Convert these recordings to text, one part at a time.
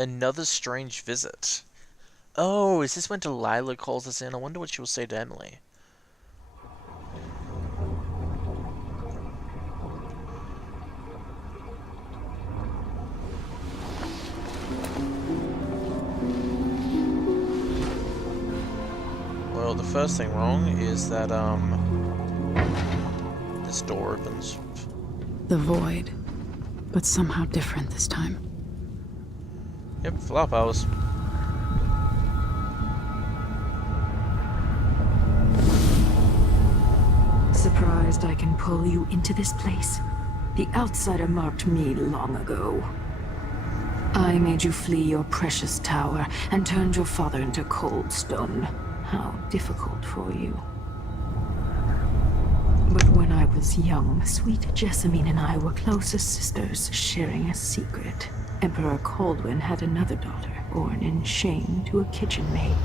Another strange visit. Oh, is this when Delilah calls us in? I wonder what she will say to Emily. Well, the first thing wrong is that, this door opens. The void, but somehow different this time. Yep, flop hours. Surprised I can pull you into this place? The outsider marked me long ago. I made you flee your precious tower and turned your father into cold stone. How difficult for you. But when I was young, sweet Jessamine and I were close as sisters, sharing a secret. Emperor Kaldwin had another daughter, born in shame to a kitchen maid.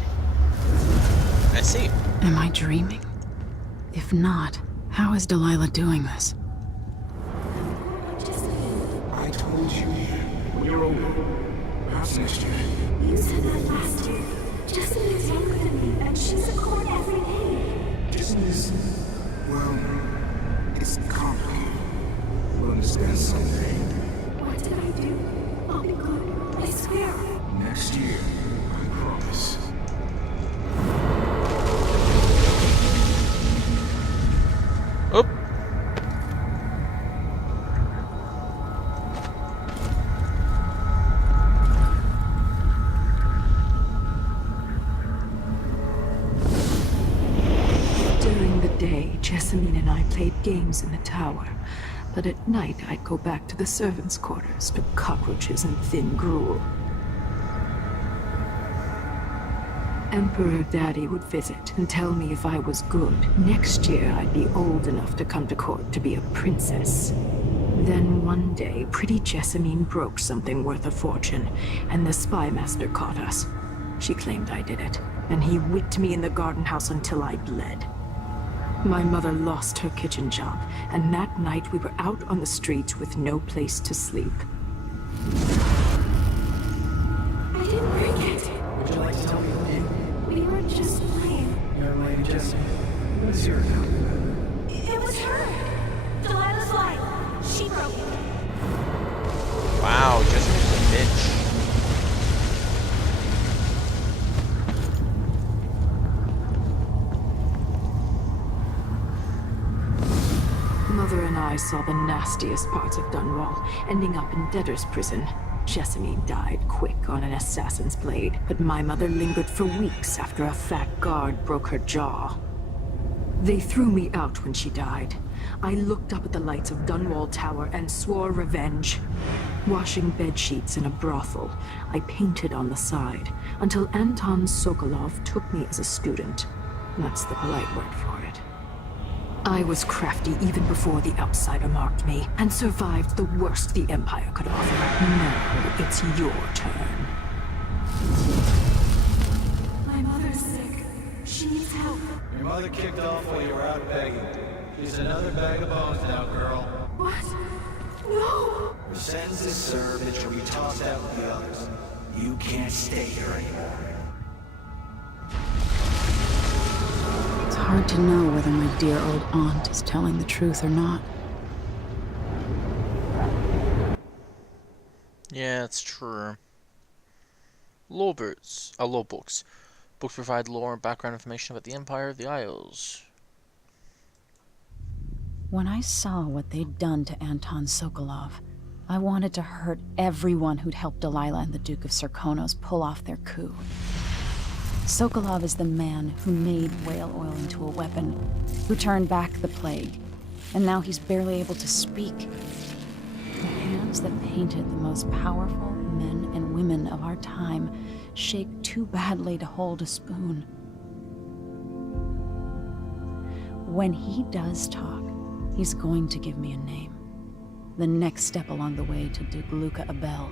I see. Am I dreaming? If not, how is Delilah doing this? I told you when you're older. Perhaps next year. You said that last year. Jessamine is younger than me, and she's at court every day. Business, well, it's complicated. We'll understand someday. What did I do? I'll be good. I swear. Next year, I promise. Oop. During the day, Jessamine and I played games in the tower. But at night, I'd go back to the servants' quarters to cockroaches and thin gruel. Emperor Daddy would visit and tell me if I was good. Next year, I'd be old enough to come to court to be a princess. Then one day, pretty Jessamine broke something worth a fortune, and the spy master caught us. She claimed I did it, and he whipped me in the garden house until I bled. My mother lost her kitchen job, and that night we were out on the streets with no place to sleep. I didn't break it. Would you like to tell me your name? We were just playing. Your Lady Jessie. What is your account? It was her. Delilah's lie. She broke it. Wow, just a bitch. Mother and I saw the nastiest parts of Dunwall, ending up in debtor's prison. Jessamine died quick on an assassin's blade, but my mother lingered for weeks after a fat guard broke her jaw. They threw me out when she died. I looked up at the lights of Dunwall Tower and swore revenge. Washing bedsheets in a brothel, I painted on the side, until Anton Sokolov took me as a student. That's the polite word for it. I was crafty even before the outsider marked me, and survived the worst the Empire could offer. Now it's your turn. My mother's sick. She needs help. Your mother kicked off while you were out begging. She's another bag of bones now, girl. What? No! Your sentence is served and she'll be tossed out with the others. You can't stay here anymore. It's hard to know whether my dear old aunt is telling the truth or not. Yeah, it's true. Lore books. Lore books. Books provide lore and background information about the Empire of the Isles. When I saw what they'd done to Anton Sokolov, I wanted to hurt everyone who'd helped Delilah and the Duke of Serkonos pull off their coup. Sokolov is the man who made whale oil into a weapon, who turned back the plague, and now he's barely able to speak. The hands that painted the most powerful men and women of our time shake too badly to hold a spoon. When he does talk, he's going to give me a name. The next step along the way to Duke Luca Abel,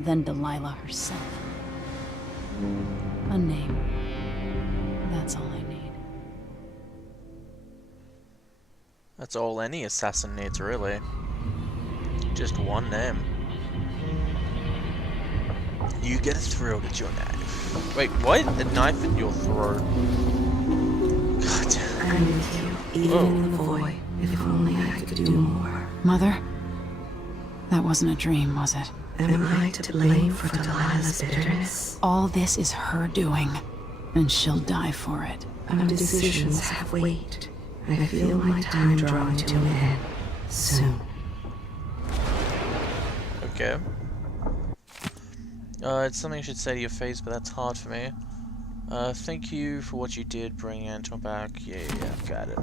then Delilah herself. A name. That's all I need. That's all any assassin needs, really. Just one name. You get a thrill with your knife. Wait, what? A knife in your throat? God damn. I'm with you, even in the void. If only I could do more. Mother? That wasn't a dream, was it? Am I to blame for Delilah's bitterness? All this is her doing, and she'll die for it. Our decisions have weight. I feel my time drawing to an end. Soon. Okay. It's something I should say to your face, but that's hard for me. Thank you for what you did, bringing Anton back. Yeah, got it.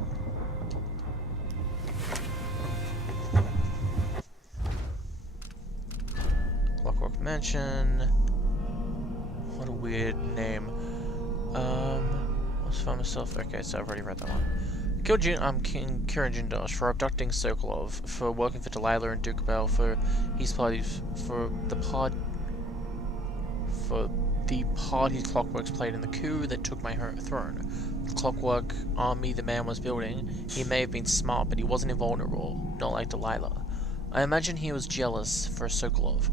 Clockwork Mansion. What a weird name. Let's find myself. Okay, so I've already read that one. I'm King Kiran Jindosh for abducting Sokolov, for working for Delilah and Duke Bell, for his parties, for the part his clockworks played in the coup that took my throne. The clockwork army the man was building, he may have been smart, but he wasn't invulnerable, not like Delilah. I imagine he was jealous for Sokolov,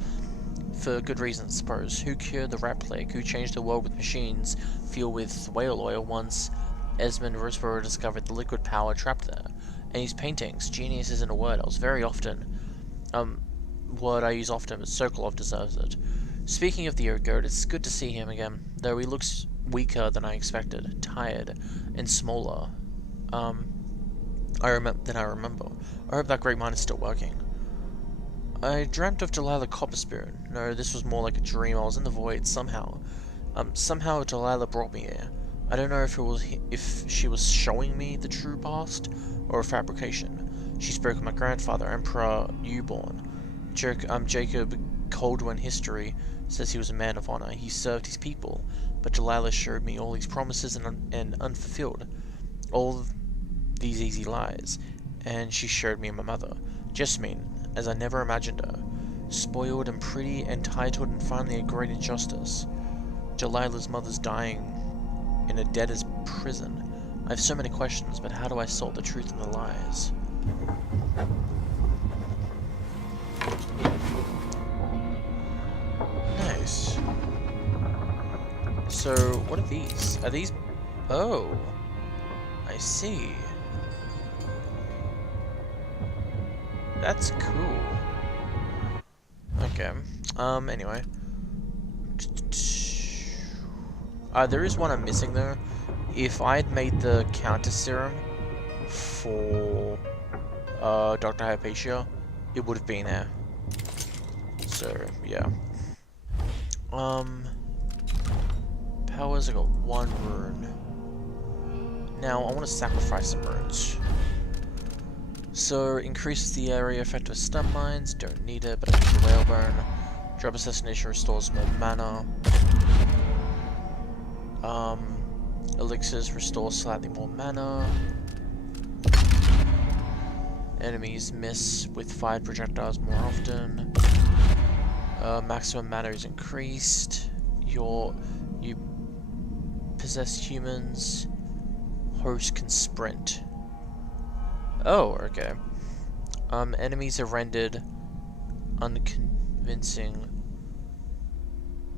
for good reasons, I suppose. Who cured the rat plague? Who changed the world with machines fueled with whale oil once Esmond Roseborough discovered the liquid power trapped there? And his paintings, genius isn't a word I use very often. Word I use often, but Sokolov deserves it. Speaking of the Goat, it's good to see him again, though he looks weaker than I expected, tired, and smaller. Than I remember. I hope that great mind is still working. I dreamt of Delilah Copperspoon. No, this was more like a dream. I was in the void somehow. Somehow Delilah brought me here. I don't know if she was showing me the true past or a fabrication. She spoke of my grandfather, Emperor Newborn. Jacob Kaldwin history says he was a man of honor. He served his people, but Delilah showed me all these promises and unfulfilled, all these easy lies, and she showed me my mother, Jessamine, as I never imagined her, spoiled and pretty, entitled, and finally a great injustice. Delilah's mother's dying in a debtor's prison. I have so many questions, but how do I sort the truth and the lies? Nice. So, what are these? Are these... Oh. I see. That's cool. Okay. Anyway. There is one I'm missing though. If I had made the counter serum for Dr. Hypatia, it would have been there. So yeah. Powers, I got one rune. Now I want to sacrifice some runes. So increases the area effect of stun mines, don't need it, but I need the whalebone. Drop assassination restores more mana. Elixirs restore slightly more mana. Enemies miss with fired projectiles more often. Maximum mana is increased. You possess humans. Host can sprint. Oh, okay. Enemies are rendered unconvincing.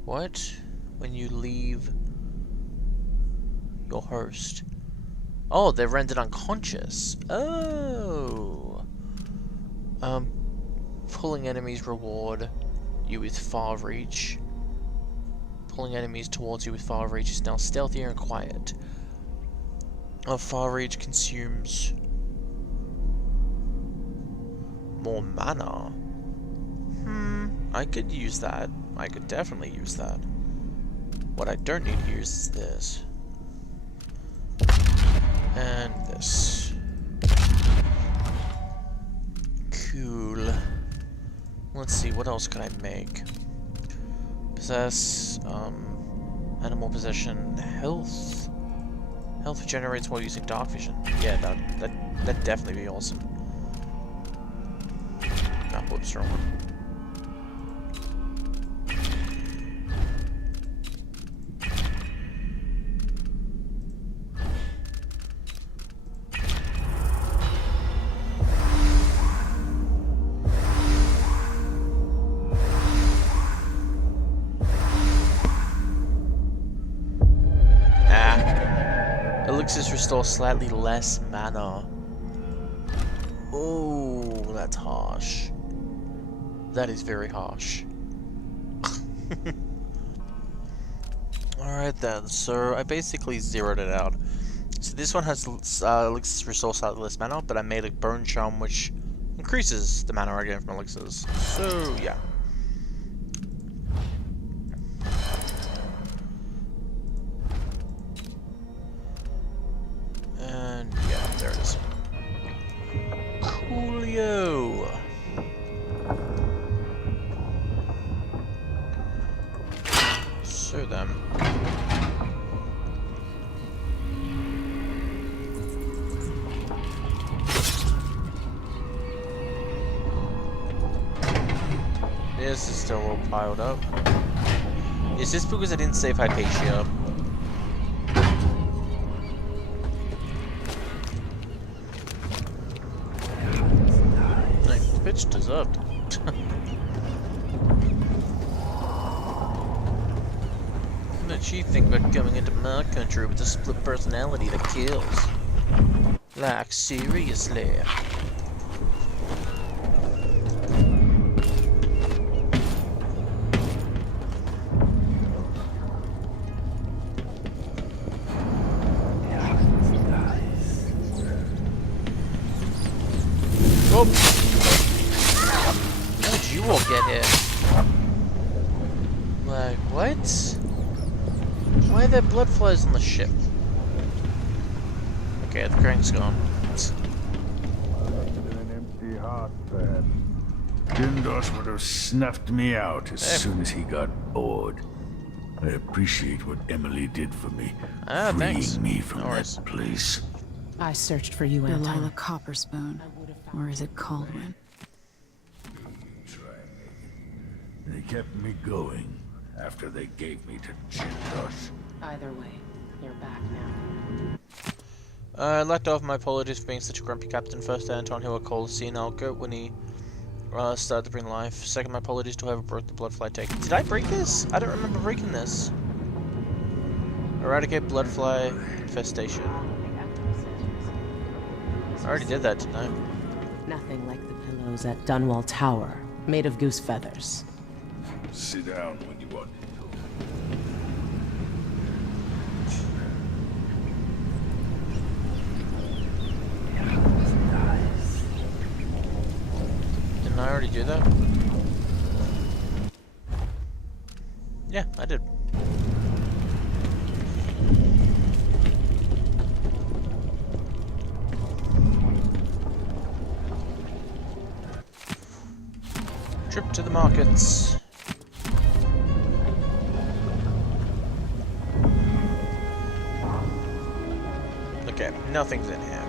What? When you leave your host. Oh, they're rendered unconscious. Oh. Pulling enemies reward you with far reach. Pulling enemies towards you with far reach is now stealthier and quiet. Far reach consumes more mana. I could use that. I could definitely use that. What I don't need to use is this. And this. Cool. Let's see, what else can I make? Possess, animal possession, health. Health generates while using dark vision. Yeah, that'd definitely be awesome. Ah, whoops, wrong one. elixirs restore slightly less mana. Oh, that's harsh. That is very harsh. Alright then, so I basically zeroed it out. So this one has elixirs restore slightly less mana, but I made a bone charm which increases the mana I get from elixirs. So yeah. And yeah, there it is. Coolio. So then. This is still all piled up. Is this because I didn't save Hypatia? Like, bitch deserved it. What did she think about coming into my country with a split personality that kills? Like, seriously. Oh! How did you all get here? Like, what? Why are there blood flies on the ship? Okay, the crank's gone. An empty heart, then. Jindosh would have snuffed me out as soon as he got bored. I appreciate what Emily did for me, freeing thanks. me from No worries. that place. I searched for you, Anton. Delilah Copperspoon. Or is it Kaldwin? They kept me going after they gave me to Jindosh. Either way, you're back now. I'd like to offer my apologies for being such a grumpy captain. First, Anton, who I called a senile goat when he started to bring life. Second, my apologies to whoever broke the bloodfly take. Did I break this? I don't remember breaking this. Eradicate bloodfly infestation. I already did that, didn't I? Nothing like the pillows at Dunwall Tower, made of goose feathers. Sit down when you want. Didn't I already do that? Yeah, I did. Trip to the markets. Okay, nothing's in here.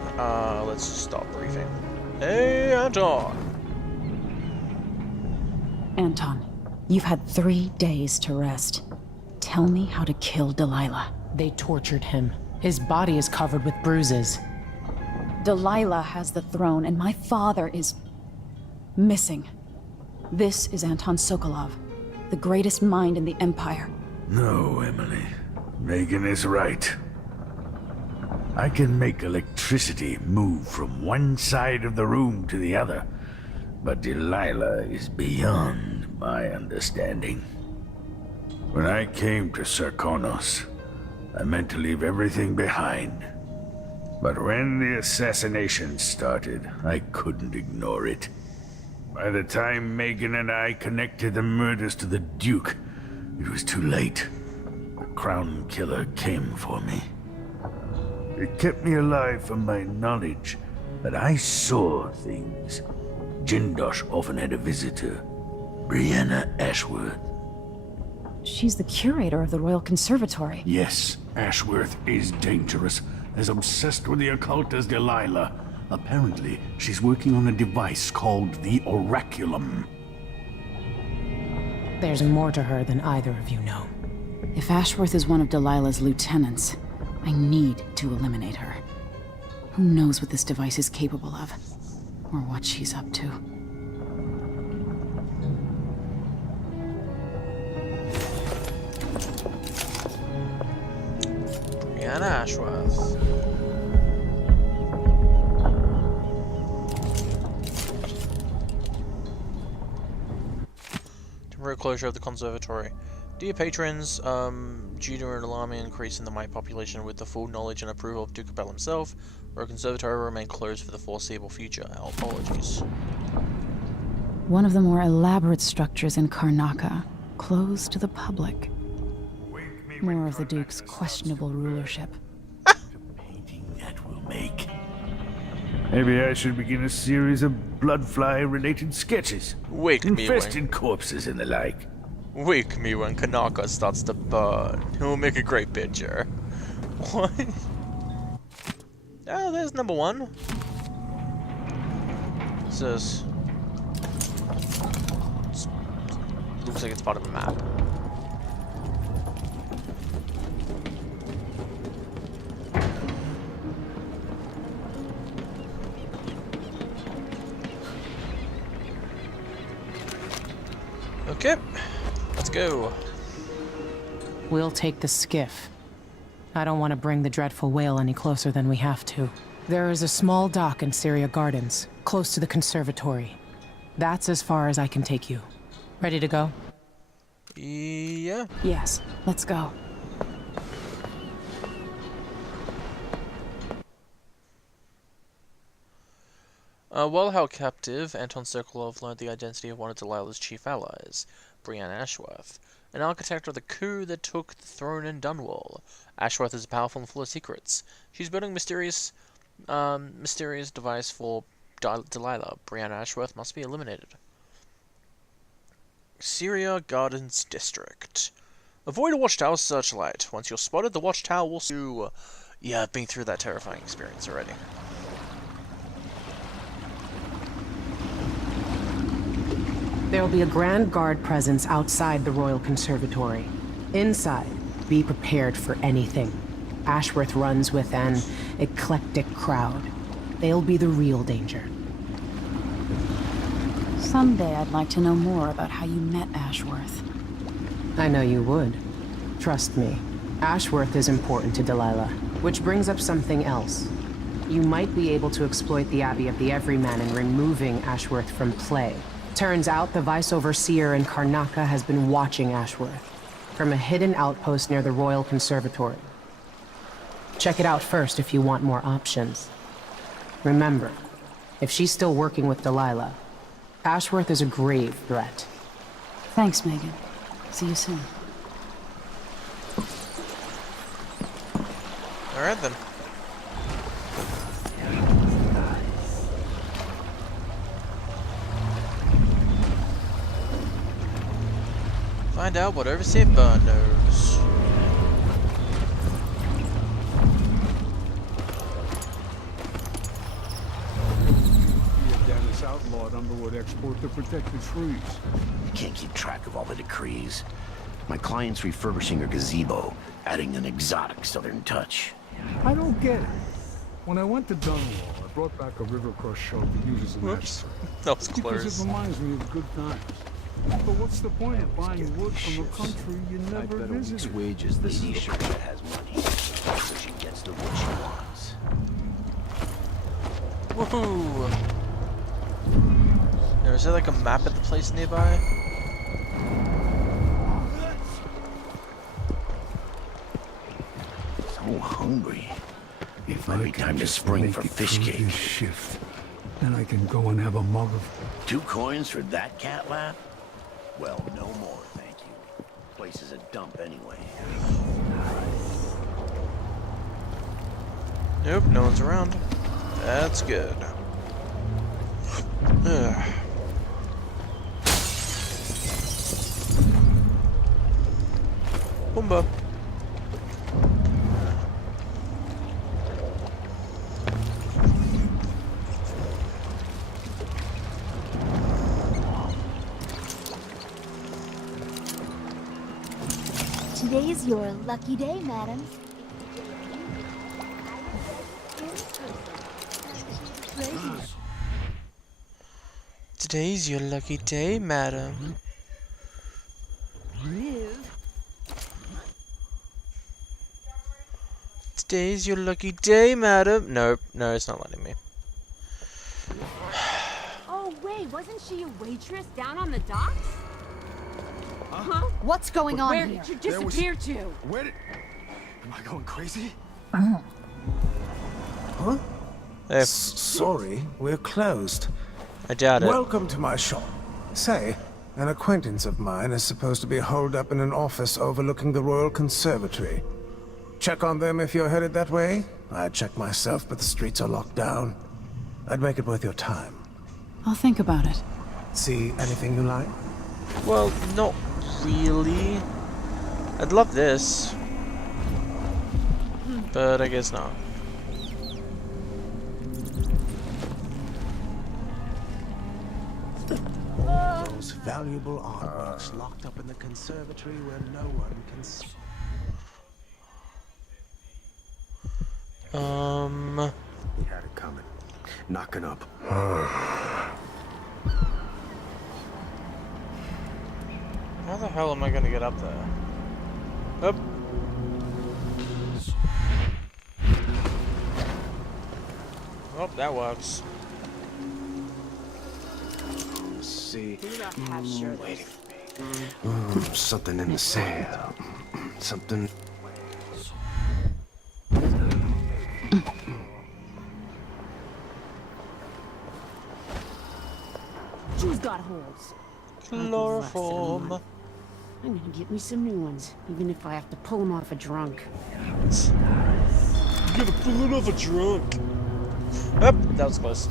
Let's just stop briefing. Hey, Anton! Anton, you've had 3 days to rest. Tell me how to kill Delilah. They tortured him. His body is covered with bruises. Delilah has the throne, and my father is missing. This is Anton Sokolov, the greatest mind in the Empire. No, Emily. Megan is right. I can make electricity move from one side of the room to the other, but Delilah is beyond my understanding. When I came to Sarkonos, I meant to leave everything behind. But when the assassination started, I couldn't ignore it. By the time Megan and I connected the murders to the Duke, it was too late. The Crown Killer came for me. It kept me alive from my knowledge that I saw things. Jindosh often had a visitor, Brianna Ashworth. She's the curator of the Royal Conservatory. Yes, Ashworth is dangerous, as obsessed with the occult as Delilah. Apparently, she's working on a device called the Oraculum. There's more to her than either of you know. If Ashworth is one of Delilah's lieutenants, I need to eliminate her. Who knows what this device is capable of, or what she's up to. Brianna Ashworth. temporary closure of the conservatory. Dear patrons, due to an alarming increase in the mite population with the full knowledge and approval of Duke Bell himself, our conservatory will remain closed for the foreseeable future. Our apologies. One of the more elaborate structures in Karnaca, closed to the public. More of the Duke's questionable rulership. Painting that will make. Maybe I should begin a series of bloodfly-related sketches. Wake me when... Infested corpses and the like. Wake me when Karnaca starts to burn. It will make a great picture. What? Oh, there's number 1. What's this? Looks like it's part of a map. Okay, let's go. We'll take the skiff. I don't want to bring the dreadful whale any closer than we have to. There is a small dock in Syria Gardens, close to the conservatory. That's as far as I can take you. Ready to go? Yeah. Yes, let's go. While held captive, Anton Sokolov learned the identity of one of Delilah's chief allies, Brienne Ashworth, an architect of the coup that took the throne in Dunwall. Ashworth is powerful and full of secrets. She's building mysterious device for Delilah. Brienne Ashworth must be eliminated. Syria Gardens District. Avoid a watchtower searchlight. Once you're spotted, the watchtower will sue. Yeah, I've been through that terrifying experience already. There will be a Grand Guard presence outside the Royal Conservatory. Inside, be prepared for anything. Ashworth runs with an eclectic crowd. They'll be the real danger. Someday I'd like to know more about how you met Ashworth. I know you would. Trust me. Ashworth is important to Delilah, which brings up something else. You might be able to exploit the Abbey of the Everyman in removing Ashworth from play. Turns out the Vice Overseer in Karnaca has been watching Ashworth from a hidden outpost near the Royal Conservatory. Check it out first if you want more options. Remember, if she's still working with Delilah, Ashworth is a grave threat. Thanks, Megan. See you soon. Alright then. Find out what Overseer Burn knows. Dennis outlawed Underwood export to protect the trees. I can't keep track of all the decrees. My client's refurbishing her gazebo, adding an exotic southern touch. I don't get it. When I went to Dunwall, I brought back a river cross show that uses an Whoops. ashtray. That was Because close. it reminds me of good times. But what's the point of buying wood from a country you never visited? Wages. This Lady sure has money, so she gets the wood she wants. Woohoo! Now, is there like a map at the place nearby? So hungry. If Might I be can time to just spring make for it fish through cake. this shift, then I can go and have a mug of... 2 coins for that cat lap? Well, no more, thank you. Place is a dump anyway. Nope, no one's around. That's good. Ugh. Boomba. Today's your lucky day, madam. Today's your lucky day, madam. Today's your lucky day, madam. Nope, no, it's not letting me. Oh, wait, wasn't she a waitress down on the docks? What's going on Where here? did you disappear to? Where did... Am I going crazy? Huh? Hey, Sorry, we're closed. I doubt it. Welcome to my shop. Say, an acquaintance of mine is supposed to be holed up in an office overlooking the Royal Conservatory. Check on them if you're headed that way. I'd check myself, but the streets are locked down. I'd make it worth your time. I'll think about it. See anything you like? Well, not really. I'd love this, but I guess not. Those valuable artworks locked up in the conservatory where no one can see. He had it coming. Knocking up. How the hell am I gonna get up there? Up. Oh, that works. See, Who the half sure waiting for me. Something in the sand. Something. Shoes got holes. Chloroform. I'm gonna get me some new ones, even if I have to pull them off a drunk. You gotta pull it off a drunk. Yep, that was close.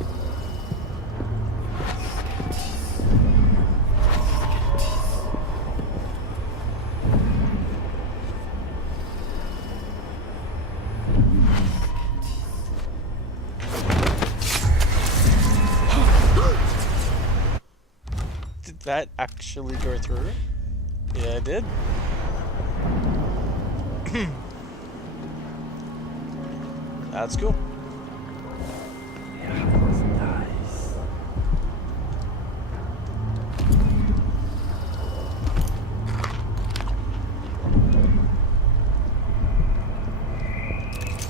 Did that actually go through? Yeah, it did. That's cool.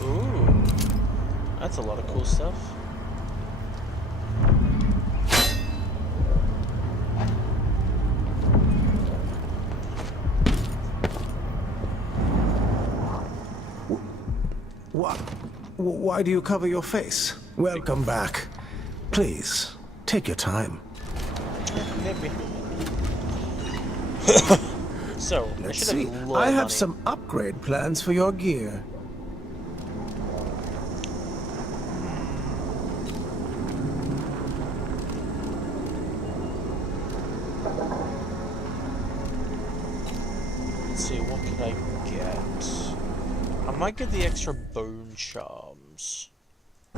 Ooh, that's a lot of cool stuff. Why do you cover your face? Welcome back. Please, take your time. Maybe. So, I Let's should see. have I have money. some upgrade plans for your gear. Let's see, what could I get? I might get the extra bone charms.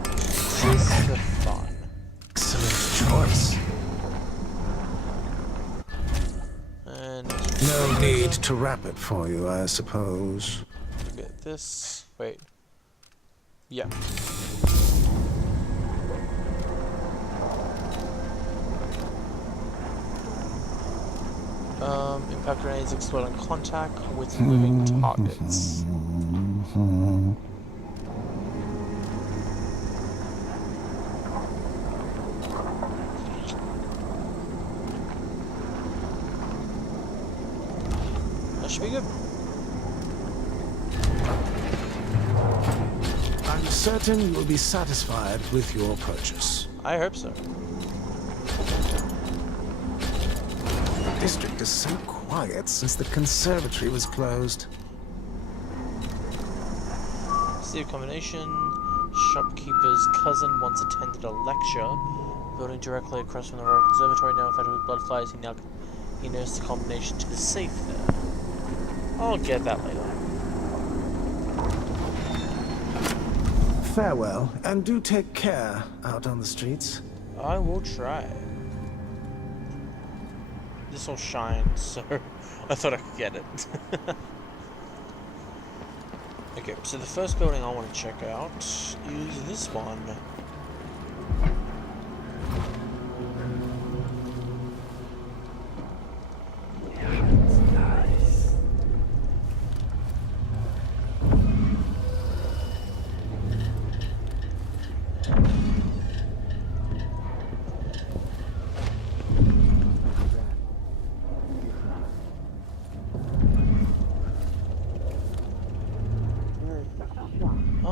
Just for fun. Excellent choice. And No need to wrap it for you, I suppose. get this. Wait. Yeah. Impact grenades explode in contact with moving targets. That should be good. I'm certain you will be satisfied with your purchase. I hope so. The district is so quiet since the conservatory was closed. See a combination. Shopkeeper's cousin once attended a lecture. Building directly across from the Royal Conservatory, now infected with blood flies. He knows the combination to the safe there. I'll get that later. Farewell, and do take care out on the streets. I will try. This all shines, so I thought I could get it. Okay, so the first building I want to check out is this one.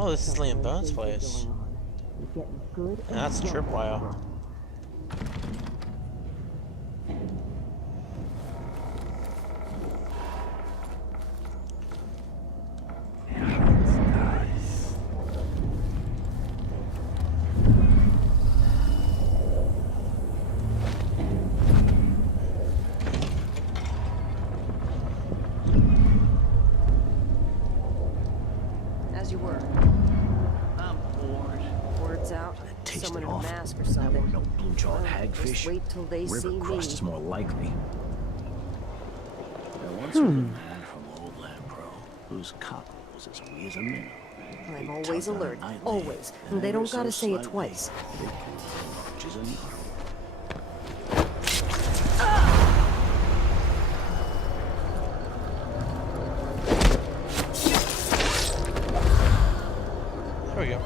Oh, this is Liam Burns' place. And that's a tripwire. As you were. I'm bored. Words out. Taste Someone it in a off. mask or Now something. we're no blue-jawed Just hagfish. wait till they River see crust me. is more likely. There once was a man from Old Land Pro whose cock was as wee as a minnow. I'm always alert. Always. And they don't gotta say it twice. There we go.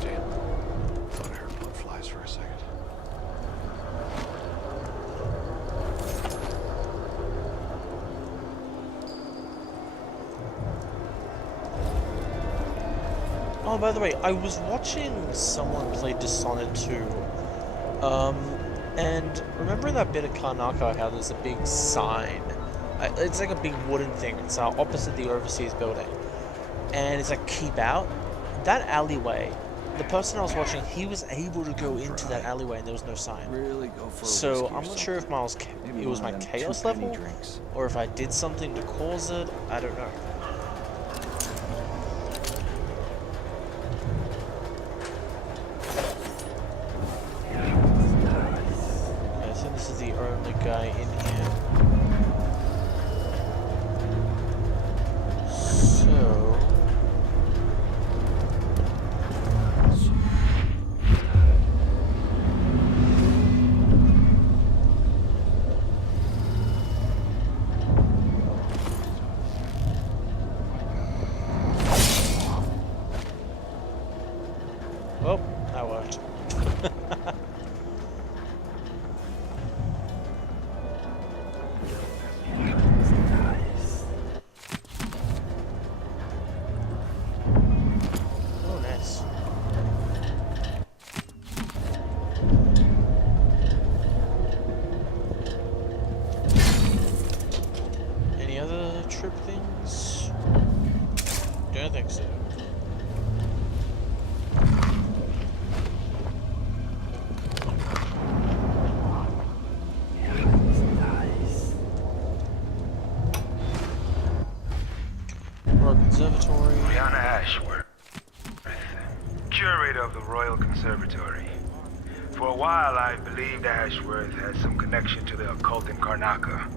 Damn. Thought I heard blood flies for a second. Oh, by the way, I was watching someone play Dishonored 2. And remember in that bit of Karnaca how there's a big sign? It's like a big wooden thing. It's opposite the overseas building. And it's like, keep out. That alleyway, the person I was watching, he was able to go into that alleyway and there was no sign. Really go for So I'm not sure if it was my chaos level, or if I did something to cause it. I don't know. I think this is the only guy in here. So... Oh, that worked. Oh, nice. Any other trip things? Don't think so. Observatory. Brianna Ashworth, curator of the Royal Conservatory. For a while, I believed Ashworth had some connection to the occult in Karnaca.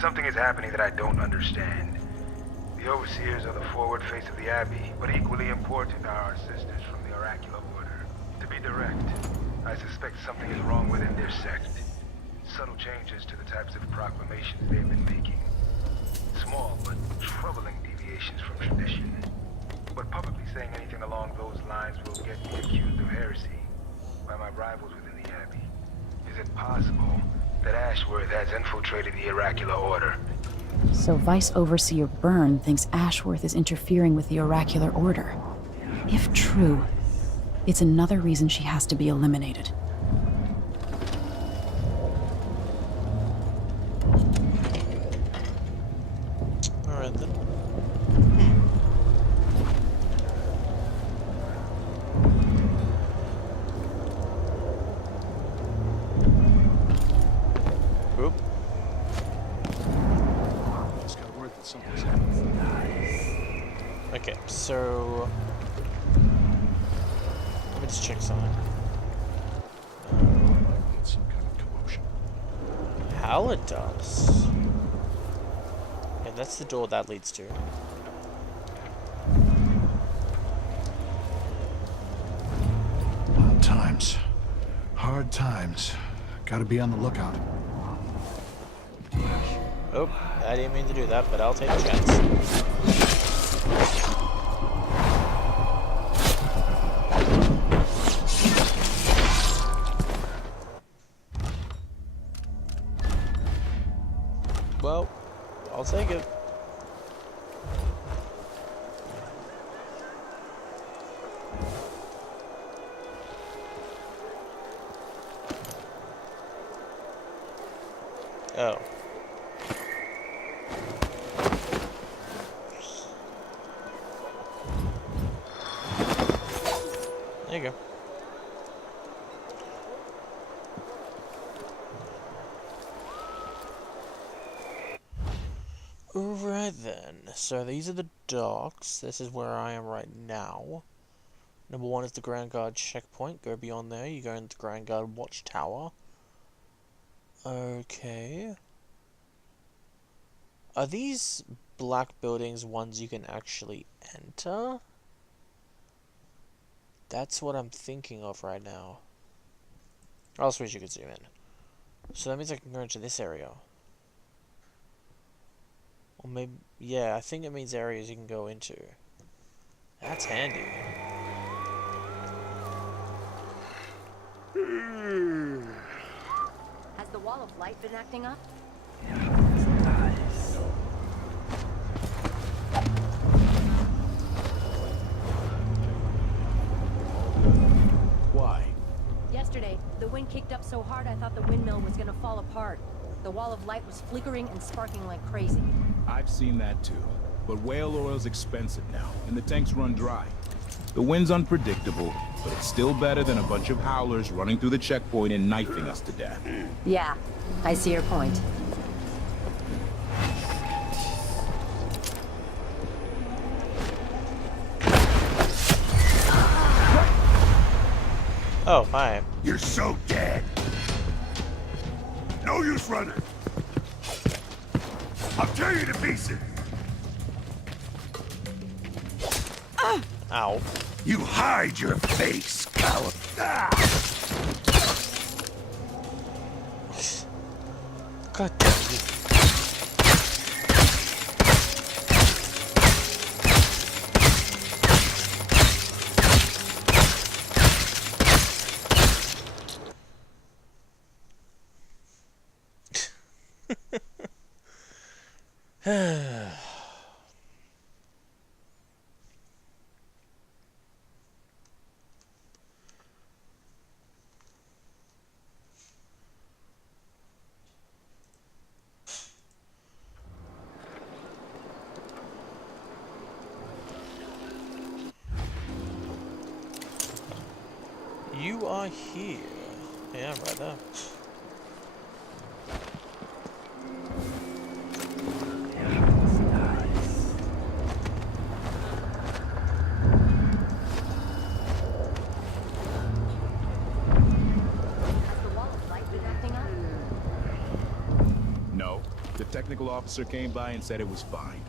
Something is happening that I don't understand. The overseers are the forward face of the Abbey, but equally important are our sisters from the Oracular Order. To be direct, I suspect something is wrong within their sect. Subtle changes to the types of proclamations they've been making. Small but troubling deviations from tradition. But publicly saying anything along those lines will get me accused of heresy by my rivals within the Abbey. Is it possible that Ashworth has infiltrated the Oracular Order? So Vice Overseer Byrne thinks Ashworth is interfering with the Oracular Order. If true, it's another reason she has to be eliminated. Alright then. Oop. Just got word that something's happening. Okay, so... Let me just check something. Some kind of commotion. Hell it does. Yeah, that's the door that leads to. Hard times. Hard times. Gotta be on the lookout. Oh, I didn't mean to do that, but I'll take a chance. I'll take it. Oh. There you go. Alright then, so these are the docks. This is where I am right now. Number 1 is the Grand Guard checkpoint. Go beyond there, you go into the Grand Guard watchtower. Okay. Are these black buildings ones you can actually enter? That's what I'm thinking of right now. I also wish you could zoom in. So that means I can go into this area. Or maybe, yeah, I think it means areas you can go into. That's handy. Has the wall of light been acting up? Nice. Why? Yesterday, the wind kicked up so hard I thought the windmill was gonna fall apart. The wall of light was flickering and sparking like crazy. I've seen that too. But whale oil's expensive now, and the tanks run dry. The wind's unpredictable, but it's still better than a bunch of howlers running through the checkpoint and knifing us to death. Yeah, I see your point. Oh, hi. You're so dead. No use running. I'll tear you to pieces. Ow. You hide your face, coward. God damn it. You are here. Yeah, I'm right there. No. The technical officer came by and said it was fine.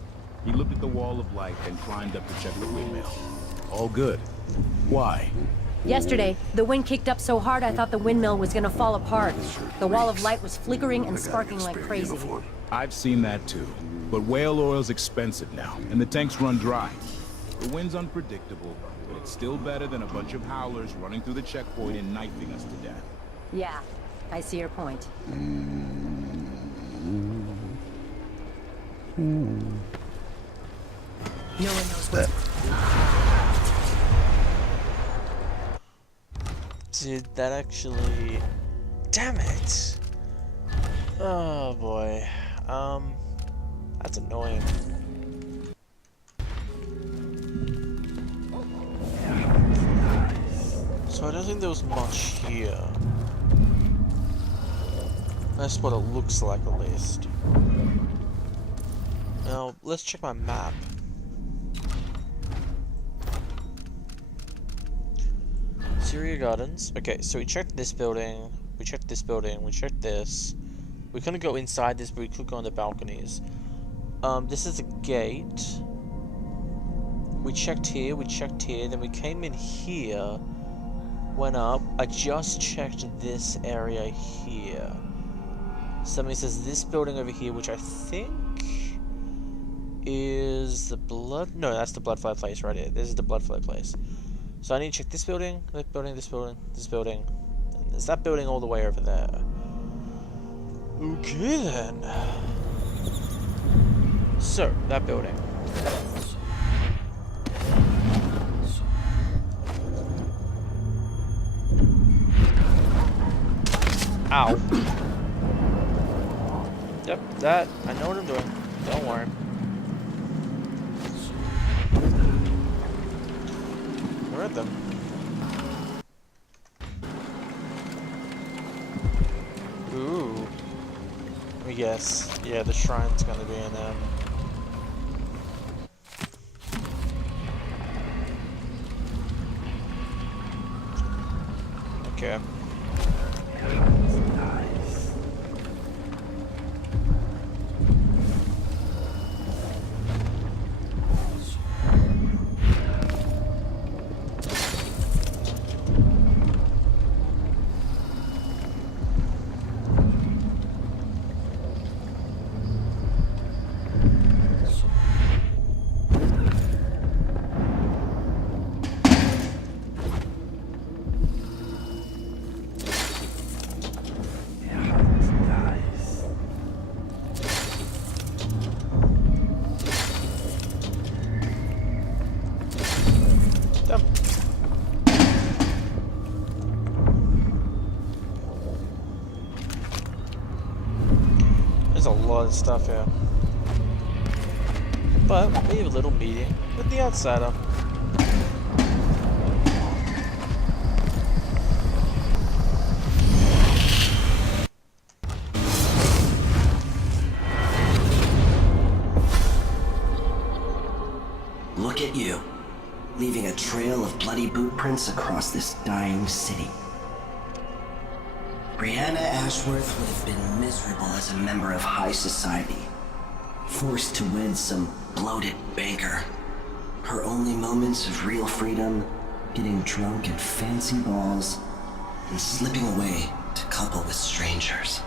He looked at the wall of light and climbed up to check the windmill. All good. Why? Yesterday, the wind kicked up so hard I thought the windmill was gonna fall apart. The wall of light was flickering and sparking like crazy. I've seen that too. But whale oil's expensive now, and the tanks run dry. The wind's unpredictable, but it's still better than a bunch of howlers running through the checkpoint and knifing us to death. Yeah, I see your point. No one knows what. Did that actually... Damn it! Oh boy. That's annoying. So I don't think there was much here. That's what it looks like, at least. Now, let's check my map. Syria Gardens. Okay, so we checked this building, we checked this building, we checked this. We couldn't go inside this, but we could go on the balconies. This is a gate. We checked here, then we came in here, went up. I just checked this area here. Somebody says this building over here, which I think is the blood. No, that's the blood flow place right here. This is the blood flow place. So I need to check this building, this building, this building, this building. And there's that building all the way over there. Okay then. So, that building. Ow. Yep, that. I know what I'm doing. Don't worry. Where are them? Ooh. Yes. Yeah, the shrine's gonna be in them. Okay. There's a lot of stuff here. But we have a little meeting with the outsider. Look at you, leaving a trail of bloody boot prints across this dying city. Brianna Ashworth would have been miserable as a member of high society, forced to wed some bloated banker. Her only moments of real freedom, getting drunk at fancy balls, and slipping away to couple with strangers.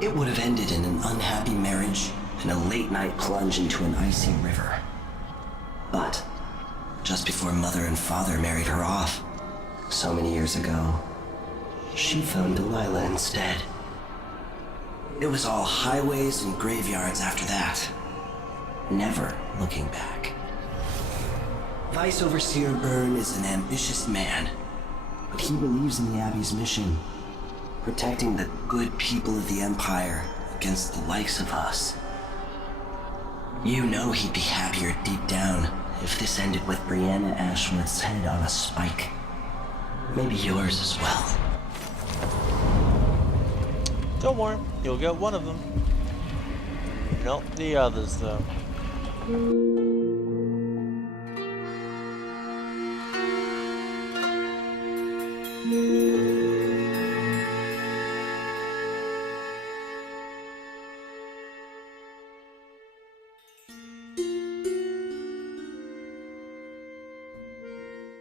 It would have ended in an unhappy marriage and a late-night plunge into an icy river. But just before Mother and Father married her off, so many years ago, she found Delilah instead. It was all highways and graveyards after that, never looking back. Vice Overseer Byrne is an ambitious man, but he believes in the Abbey's mission, protecting the good people of the Empire against the likes of us. You know he'd be happier deep down if this ended with Brianna Ashworth's head on a spike. Maybe yours as well. Don't worry, you'll get one of them. Not the others, though.